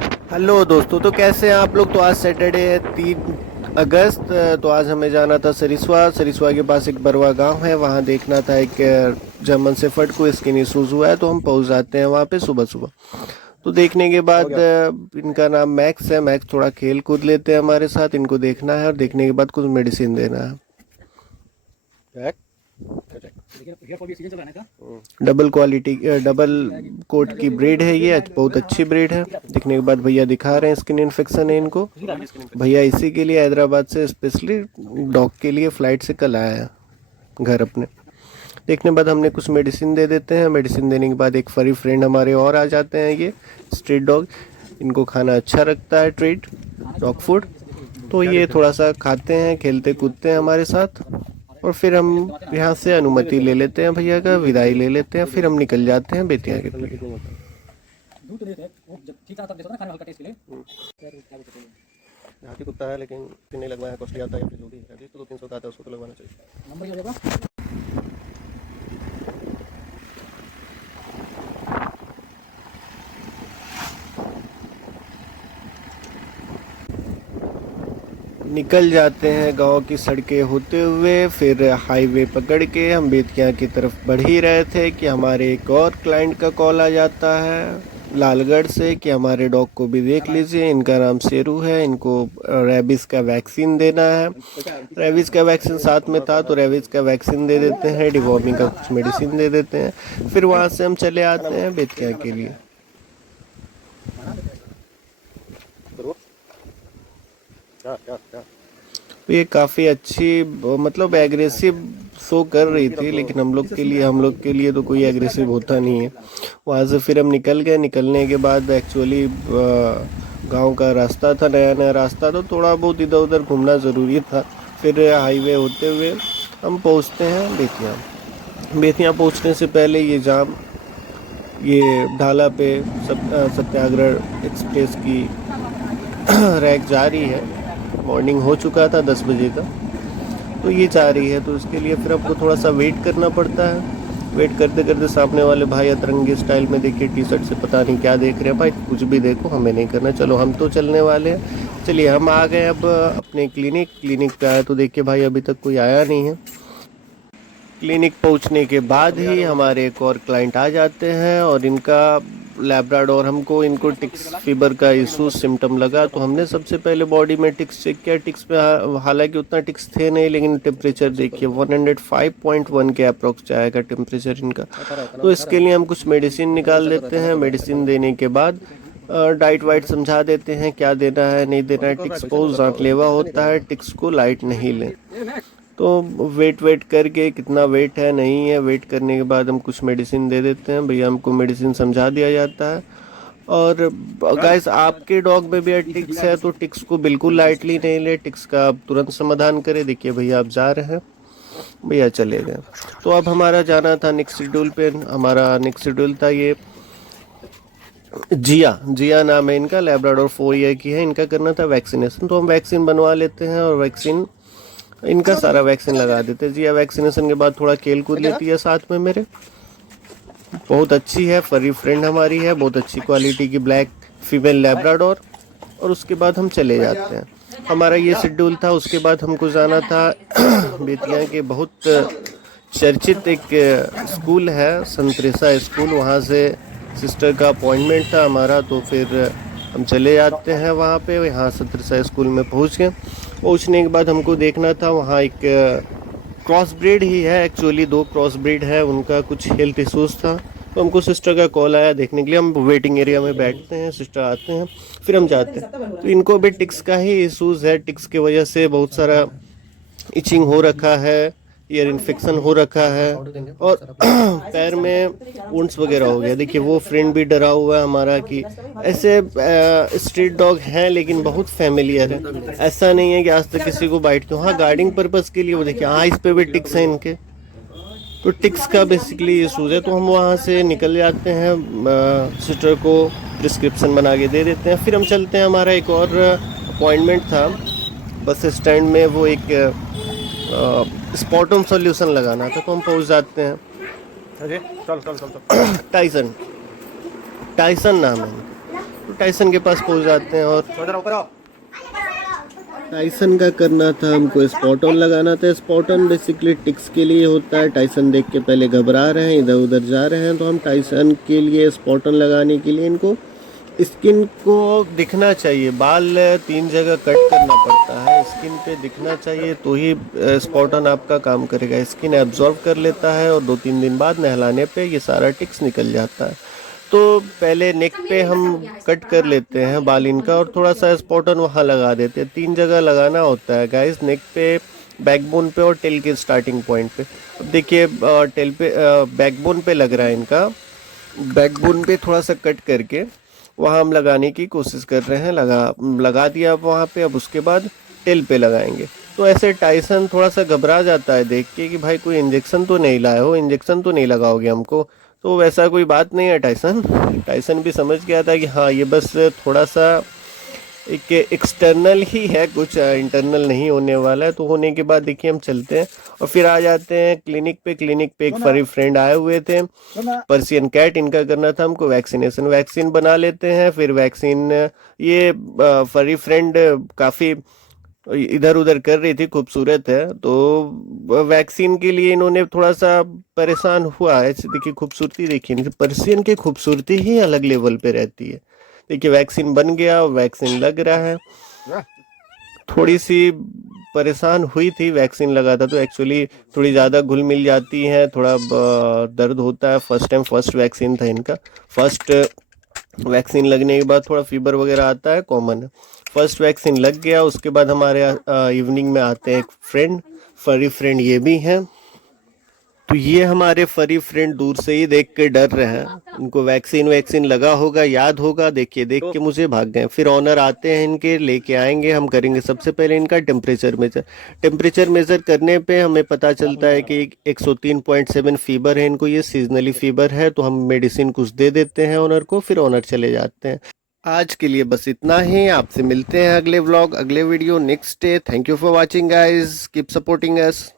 Hello दोस्तों, तो कैसे हैं आप लोग। तो आज सैटरडे है 3 अगस्त। तो आज हमें जाना था सरिस्वा। सरिस्वा के पास एक बरवा गांव है, वहां देखना था एक जर्मन शेफर्ड को। स्किन इशूज हुआ है तो हम पहुंच जाते हैं वहां पे सुबह सुबह। तो देखने के बाद इनका नाम मैक्स है। मैक्स थोड़ा खेल कूद लेते हैं हमारे साथ। इनको देखना है और देखने के बाद कुछ मेडिसिन देना है। डबल क्वालिटी डबल कोट की ब्रीड है ये, बहुत अच्छी ब्रीड है। देखने के बाद भैया दिखा रहे हैं स्किन इन्फेक्शन है इनको। भैया इसी के लिए हैदराबाद से स्पेशली डॉग के लिए फ्लाइट से कल आया है घर अपने। देखने के बाद हमने कुछ मेडिसिन दे देते हैं। मेडिसिन देने के बाद एक फरी फ्रेंड हमारे और आ जाते हैं, ये स्ट्रीट डॉग। इनको खाना अच्छा लगता है, ट्रीट डॉग फूड। तो ये थोड़ा सा खाते हैं, खेलते कूदते हैं हमारे साथ। और फिर हम यहाँ से अनुमति ले लेते हैं, भैया का विदाई ले लेते हैं। फिर हम निकल जाते हैं बेतिया के लिए। हाथी कुत्ता है लेकिन नहीं लगवाया, कॉस्टली आता है, जो भी है तो 200-300 का आता है, उसको तो लगवाना चाहिए। निकल जाते हैं गांव की सड़कें होते हुए। फिर हाईवे पकड़ के हम बेतिया की तरफ बढ़ ही रहे थे कि हमारे एक और क्लाइंट का कॉल आ जाता है लालगढ़ से कि हमारे डॉग को भी देख लीजिए, इनका नाम शेरू है, इनको रेबीज़ का वैक्सीन देना है। रेबीज़ का वैक्सीन साथ में था तो रेबीज़ का वैक्सीन दे देते हैं, डिवॉर्मिंग का कुछ मेडिसिन दे देते हैं। फिर वहाँ से हम चले आते हैं बेतिया के लिए। तो ये काफ़ी अच्छी मतलब एग्रेसिव शो कर रही थी, लेकिन हम लोग के लिए तो कोई एग्रेसिव होता नहीं है। वहाँ से फिर हम निकल गए। निकलने के बाद एक्चुअली गांव का रास्ता था, नया नया रास्ता, तो थोड़ा बहुत इधर उधर घूमना ज़रूरी था। फिर हाईवे होते हुए हम पहुँचते हैं बेतिया। बेतिया पहुँचने से पहले ये ढाला पे सत्याग्रह एक्सप्रेस की रैक जा रही है। मॉर्निंग हो चुका था 10 बजे का, तो ये जा रही है। तो इसके लिए फिर आपको थोड़ा सा वेट करना पड़ता है। वेट करते करते सामने वाले भाई अतरंगी स्टाइल में देखिए टी शर्ट से पता नहीं क्या देख रहे हैं। भाई कुछ भी देखो, हमें नहीं करना, चलो हम तो चलने वाले हैं। चलिए हम आ गए अब अपने क्लिनिक पे आए तो देखिए भाई अभी तक कोई आया नहीं है। क्लिनिक पहुंचने के बाद ही हमारे एक और क्लाइंट आ जाते हैं और इनका लैब्राडोर, इनको टिक्स फीवर का इशू सिम्टम लगा। तो हमने सबसे पहले बॉडी में टिक्स चेक किया। टिक्स में हालांकि उतना टिक्स थे नहीं, लेकिन टेम्परेचर देखिए 105.1 के अप्रोक्स जाएगा टेम्परेचर इनका। तो इसके लिए हम कुछ मेडिसिन निकाल देते हैं। मेडिसिन देने के बाद डाइट वाइट समझा देते हैं क्या देना है नहीं देना है। टिक्स बहुत जानलेवा होता है, टिक्स को लाइट नहीं लें। तो वेट करके कितना वेट है नहीं है, वेट करने के बाद हम कुछ मेडिसिन दे देते हैं। भैया हमको मेडिसिन समझा दिया जाता है। और गाइस आपके डॉग में भी टिक्स है तो टिक्स को बिल्कुल लाइटली नहीं ले, टिक्स का आप तुरंत समाधान करें। देखिए भैया आप जा रहे हैं, भैया चले गए। तो अब हमारा जाना था नेक्स्ट शेड्यूल पे। हमारा नेक्स्ट शेड्यूल था ये जिया नाम है इनका, लैब्राडोर 4 ईयर की है। इनका करना था वैक्सीनेशन, तो हम वैक्सीन बनवा लेते हैं और इनका सारा वैक्सीन लगा देते हैं। जिया वैक्सीनेशन के बाद थोड़ा खेल कूद लेती है साथ में मेरे। बहुत अच्छी है, फरी फ्रेंड हमारी है, बहुत अच्छी क्वालिटी की ब्लैक फीमेल लैब्राडोर। और उसके बाद हम चले जाते हैं। हमारा ये शेड्यूल था। उसके बाद हमको जाना था बेतिया के बहुत चर्चित एक स्कूल है, संतरेसा स्कूल। वहाँ से सिस्टर का अपॉइंटमेंट था हमारा, तो फिर हम चले जाते हैं वहाँ पे। यहाँ संतरेसा स्कूल में पहुँच गए। पहुँचने के बाद हमको देखना था वहाँ एक क्रॉस ब्रीड ही है, एक्चुअली 2 क्रॉस ब्रीड है, उनका कुछ हेल्थ इशूज़ था। तो हमको सिस्टर का कॉल आया देखने के लिए। हम वेटिंग एरिया में बैठते हैं, सिस्टर आते हैं, फिर हम जाते हैं। तो इनको भी टिक्स का ही इशूज़ है। टिक्स की वजह से बहुत सारा इचिंग हो रखा है, ईयर इन्फेक्शन हो रखा है और पैर में वुंड्स वगैरह हो गया। देखिए वो फ्रेंड भी डरा हुआ है हमारा कि ऐसे स्ट्रीट डॉग हैं लेकिन बहुत फैमिलियर है, ऐसा नहीं है कि आज तक किसी को बाइट क्यों। हाँ गार्डिंग पर्पस के लिए वो देखिए आइस पे भी टिक्स हैं इनके। तो टिक्स का बेसिकली इशूज़ है। तो हम वहाँ से निकल जाते हैं, सिस्टर को प्रिस्क्रिप्शन बना के दे देते हैं। फिर हम चलते हैं। हमारा एक और अपॉइंटमेंट था बस स्टैंड में, वो एक स्पॉटम सॉल्यूशन लगाना था। तो हम पहुंच जाते हैं। अरे चल टाइसन नाम है। तो टाइसन के पास पहुंच जाते हैं। और टाइसन का करना था हमको, स्पॉट ऑन लगाना था। स्पॉट ऑन बेसिकली टिक्स के लिए होता है। टाइसन देख के पहले घबरा रहे हैं, इधर उधर जा रहे हैं, तो हम टाइसन के लिए स्पॉट ऑन लगाने के लिए इनको स्किन को दिखना चाहिए। बाल 3 जगह कट करना पड़ता है, स्किन पे दिखना चाहिए तो ही स्पॉट ऑन आपका काम करेगा। स्किन एब्जॉर्व कर लेता है और 2-3 दिन बाद नहलाने पे ये सारा टिक्स निकल जाता है। तो पहले नेक पे हम कट कर लेते हैं बाल इनका और थोड़ा सा स्पॉट ऑन वहाँ लगा देते हैं। 3 जगह लगाना होता है गाइस, नेक पे, बैकबोन पे और टेल के स्टार्टिंग पॉइंट पे। अब देखिए टेल पे, बैकबोन पे लग रहा है इनका, बैकबोन पे थोड़ा सा कट करके वहाँ हम लगाने की कोशिश कर रहे हैं। लगा दिया अब वहाँ पे। अब उसके बाद टेल पे लगाएंगे। तो ऐसे टाइसन थोड़ा सा घबरा जाता है देख के कि भाई कोई इंजेक्शन तो नहीं लाए हो, इंजेक्शन तो नहीं लगाओगे हमको। तो वैसा कोई बात नहीं है। टाइसन भी समझ गया था कि हाँ ये बस थोड़ा सा एक एक्सटर्नल ही है, कुछ इंटरनल नहीं होने वाला है। तो होने के बाद देखिए हम चलते हैं और फिर आ जाते हैं क्लिनिक पे। क्लिनिक पे एक फरी फ्रेंड आए हुए थे, पर्सियन कैट। इनका करना था हमको वैक्सीनेशन। वैक्सीन बना लेते हैं, फिर वैक्सीन ये फरी फ्रेंड काफ़ी इधर उधर कर रही थी, खूबसूरत है, तो वैक्सीन के लिए इन्होंने थोड़ा सा परेशान हुआ है। देखिए खूबसूरती, देखिए पर्सियन की खूबसूरती ही अलग लेवल पे रहती है। देखिए वैक्सीन बन गया, वैक्सीन लग रहा है। थोड़ी सी परेशान हुई थी, वैक्सीन लगा था तो एक्चुअली थोड़ी ज़्यादा घुल मिल जाती है, थोड़ा दर्द होता है। फर्स्ट टाइम फर्स्ट वैक्सीन था इनका। फर्स्ट वैक्सीन लगने के बाद थोड़ा फीवर वगैरह आता है, कॉमन है। फर्स्ट वैक्सीन लग गया, उसके बाद हमारे इवनिंग में आते हैं एक फ्रेंड, फरी फ्रेंड ये भी हैं। तो ये हमारे फरी फ्रेंड दूर से ही देख के डर रहे हैं, उनको वैक्सीन लगा होगा, याद होगा, देखिए देख के मुझे भाग गए। फिर ऑनर आते हैं इनके, लेके आएंगे, हम करेंगे सबसे पहले इनका टेम्परेचर मेजर। टेम्परेचर मेजर करने पे हमें पता चलता है कि 103.7 फीवर है इनको, ये सीजनली फीवर है। तो हम मेडिसिन कुछ दे देते हैं ऑनर को, फिर ऑनर चले जाते हैं। आज के लिए बस इतना ही, आपसे मिलते हैं अगले व्लॉग, अगले video, next day. Thank you for watching guys, keep supporting us.